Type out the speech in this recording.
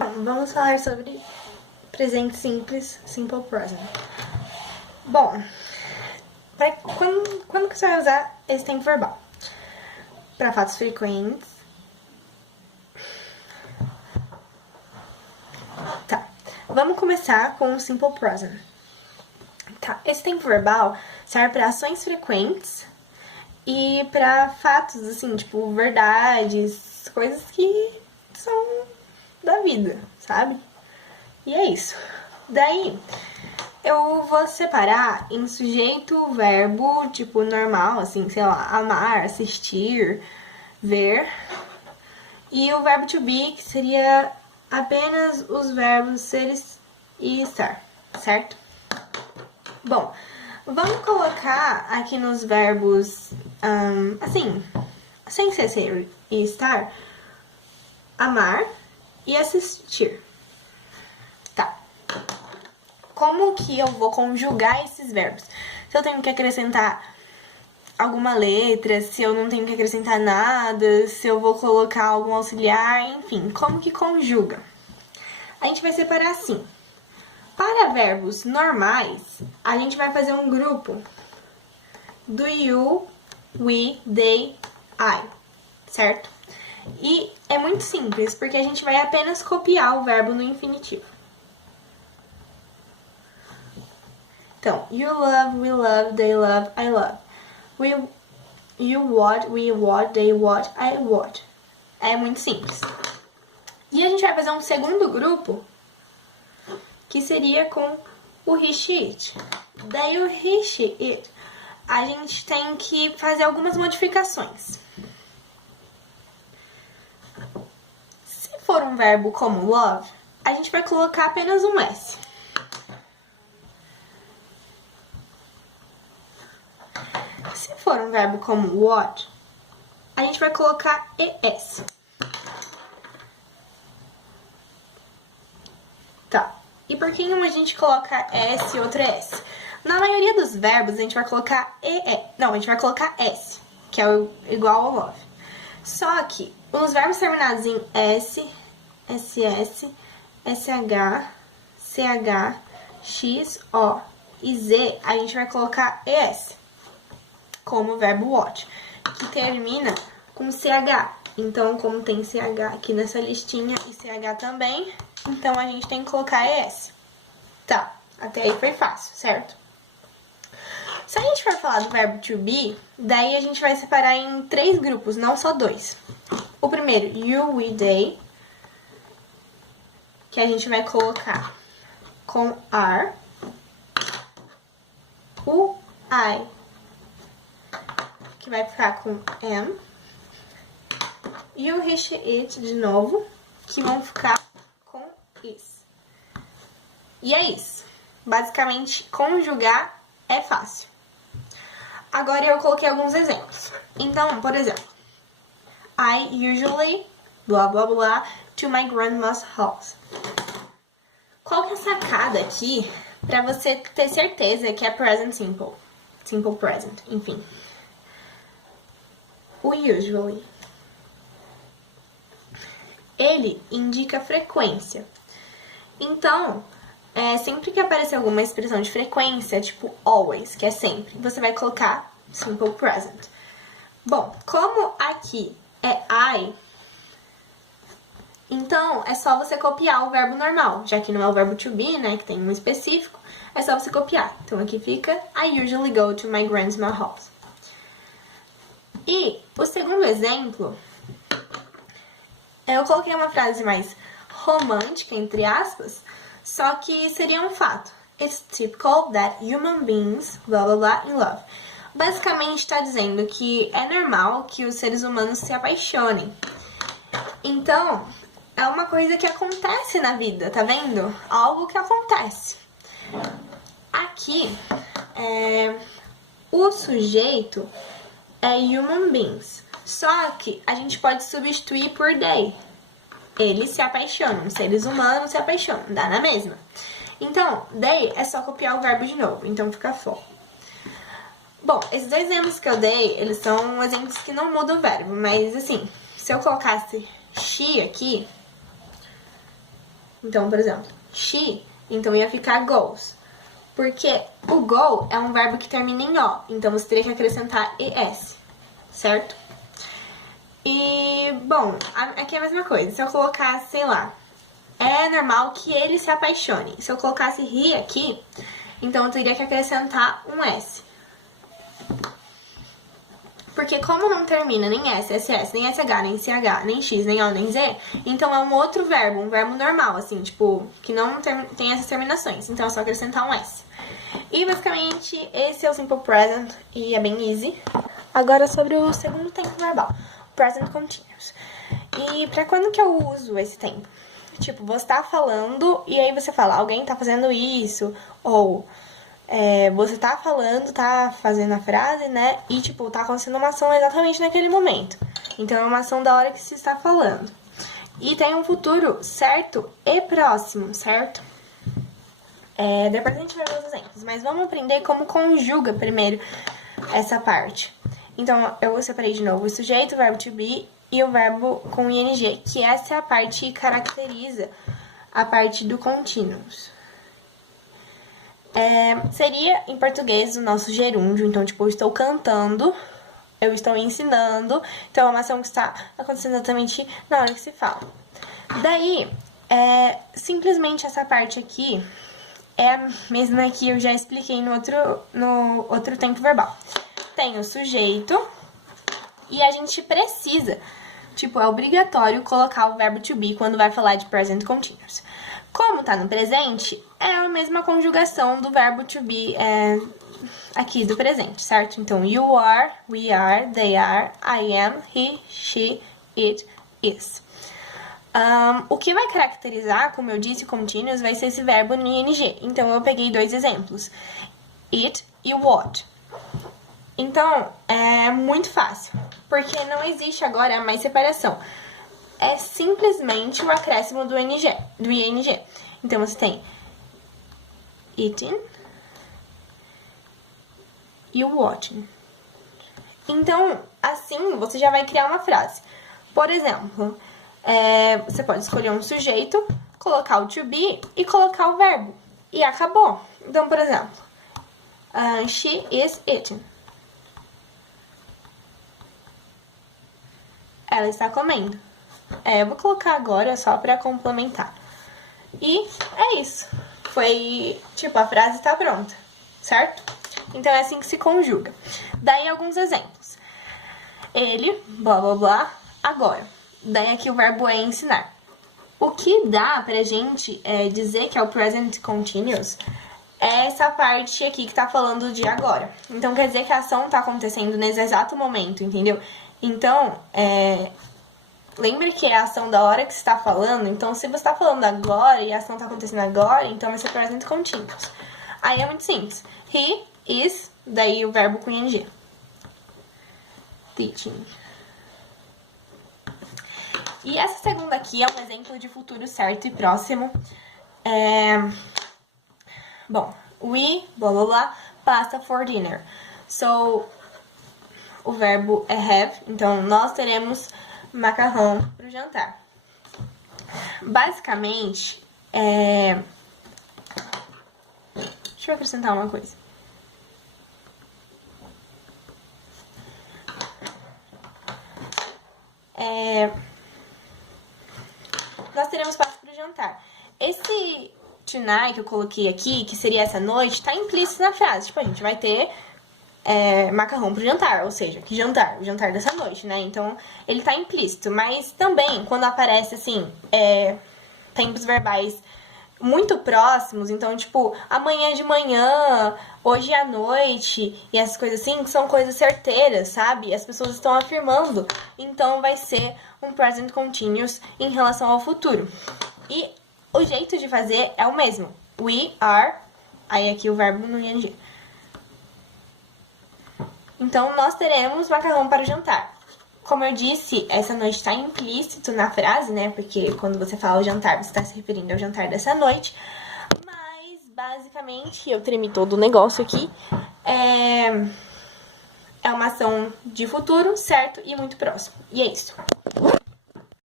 Vamos falar sobre presente simples, simple present. Bom, quando que você vai usar esse tempo verbal? Para fatos frequentes. Tá, vamos começar com o simple present. Tá, esse tempo verbal serve para ações frequentes e para fatos, assim, tipo, verdades, coisas que são da vida, sabe? E é isso. Daí, eu vou separar em sujeito, verbo, tipo, normal, assim, sei lá, amar, assistir, ver. E o verbo to be, que seria apenas os verbos ser e estar, certo? Bom, vamos colocar aqui nos verbos, assim, sem ser e estar, amar e assistir. Tá. Como que eu vou conjugar esses verbos? Se eu tenho que acrescentar alguma letra, se eu não tenho que acrescentar nada, se eu vou colocar algum auxiliar, enfim, como que conjuga? A gente vai separar assim. Para verbos normais, a gente vai fazer um grupo do you, we, they, I, certo? E é muito simples, porque a gente vai apenas copiar o verbo no infinitivo. Então, you love, we love, they love, I love. You watch, we watch, they watch, I watch. É muito simples. E a gente vai fazer um segundo grupo, que seria com o he, she, it. Daí o he, she, it, a gente tem que fazer algumas modificações. Se for um verbo como love, a gente vai colocar apenas um S. Se for um verbo como watch, a gente vai colocar ES. Tá. E por que uma a gente coloca S e outra S? Na maioria dos verbos, a gente vai colocar EE. Não, a gente vai colocar S, que é igual ao love. Só que os verbos terminados em S, SS, SH, CH, X, O e Z, a gente vai colocar ES, como o verbo watch, que termina com CH. Então, como tem CH aqui nessa listinha e CH também, então a gente tem que colocar ES. Tá, até aí foi fácil, certo? Se a gente for falar do verbo to be, daí a gente vai separar em 3 grupos, não só 2. O primeiro, you, we, they, que a gente vai colocar com are. O I, que vai ficar com am. E o he, she, it, de novo, que vão ficar com is. E é isso. Basicamente, conjugar é fácil. Agora eu coloquei alguns exemplos. Então, por exemplo, I usually, blá blá blá, to my grandma's house. Qual que é a sacada aqui pra você ter certeza que é present simple? Simple present, enfim. O usually. Ele indica frequência. Então, sempre que aparecer alguma expressão de frequência, tipo always, que é sempre, você vai colocar simple present. Bom, como aqui é I, então é só você copiar o verbo normal, já que não é o verbo to be, né, que tem um específico, é só você copiar. Então aqui fica I usually go to my grandma's house. E o segundo exemplo, eu coloquei uma frase mais romântica, entre aspas, só que seria um fato. It's typical that human beings, blá blá blá, in love. Basicamente está dizendo que é normal que os seres humanos se apaixonem. Então, é uma coisa que acontece na vida, tá vendo? Algo que acontece. Aqui, o sujeito é human beings. Só que a gente pode substituir por they. Eles se apaixonam, seres humanos se apaixonam, dá na mesma. Então, they é só copiar o verbo de novo, então fica for. Bom, esses 2 exemplos que eu dei, eles são exemplos que não mudam o verbo, mas assim, se eu colocasse she aqui, Então, por exemplo, she, então ia ficar goes. Porque o go é um verbo que termina em O, então você teria que acrescentar ES, certo? E, bom, aqui é a mesma coisa. Se eu colocasse, sei lá, é normal que ele se apaixone. Se eu colocasse he aqui, então eu teria que acrescentar um S. Porque como não termina nem S, SS, nem SH, nem CH, nem X, nem O, nem Z, então é um outro verbo, um verbo normal, assim, tipo, que não tem essas terminações. Então é só acrescentar um S. E basicamente esse é o Simple Present e é bem easy. Agora sobre o segundo tempo verbal, Present Continuous. E pra quando que eu uso esse tempo? Tipo, você tá falando e aí você fala, alguém tá fazendo isso, ou você tá falando, tá fazendo a frase, né? E, tipo, tá acontecendo uma ação exatamente naquele momento. Então, é uma ação da hora que se está falando. E tem um futuro certo e próximo, certo? Depois a gente vai ver os exemplos, mas vamos aprender como conjuga primeiro essa parte. Então, eu separei de novo o sujeito, o verbo to be e o verbo com ing, que essa é a parte que caracteriza a parte do continuous. Seria, em português, o nosso gerúndio. Então, tipo, eu estou cantando, eu estou ensinando. Então, é uma ação que está acontecendo exatamente na hora que se fala. Daí, simplesmente essa parte aqui é a mesma que eu já expliquei no outro tempo verbal. Tem o sujeito e a gente precisa, tipo, é obrigatório colocar o verbo to be quando vai falar de present continuous. Como tá no presente, é a mesma conjugação do verbo to be aqui do presente, certo? Então, you are, we are, they are, I am, he, she, it, is. O que vai caracterizar, como eu disse, continuous, vai ser esse verbo no ing. Então, eu peguei dois exemplos, it e what. Então, é muito fácil, porque não existe agora mais separação. É simplesmente o acréscimo do ing. Então, você tem eating e o watching. Então, assim, você já vai criar uma frase. Por exemplo, você pode escolher um sujeito, colocar o to be e colocar o verbo. E acabou. Então, por exemplo, she is eating. Ela está comendo. Eu vou colocar agora só pra complementar. E é isso. Foi, tipo, a frase tá pronta, certo? Então é assim que se conjuga. Daí alguns exemplos. Ele, blá, blá, blá, agora. Daí aqui o verbo é ensinar. O que dá pra gente dizer que é o present continuous é essa parte aqui que tá falando de agora. Então quer dizer que a ação tá acontecendo nesse exato momento, entendeu? Então, lembre que é a ação da hora que você está falando. Então, se você está falando agora e a ação está acontecendo agora, então vai ser present continuous. Aí é muito simples. He is, daí o verbo com ing. Teaching. E essa segunda aqui é um exemplo de futuro certo e próximo. Bom, we, blá blá blá, pasta for dinner. So, o verbo é have, então nós teremos macarrão para o jantar. Basicamente, deixa eu acrescentar uma coisa. Nós teremos passo para o jantar. Esse tonight que eu coloquei aqui, que seria essa noite, tá implícito na frase. Tipo, a gente vai ter macarrão pro jantar, ou seja, que jantar? O jantar dessa noite, né? Então, ele tá implícito. Mas também, quando aparece, assim, tempos verbais muito próximos, então, tipo, amanhã de manhã, hoje à noite, e essas coisas assim, que são coisas certeiras, sabe? As pessoas estão afirmando. Então, vai ser um present continuous em relação ao futuro. E o jeito de fazer é o mesmo. We are, aí aqui o verbo no ing. Então, nós teremos macarrão para o jantar. Como eu disse, essa noite está implícito na frase, né? Porque quando você fala o jantar, você está se referindo ao jantar dessa noite. Mas, basicamente, eu tremi todo o negócio aqui. É uma ação de futuro, certo? E muito próximo. E é isso.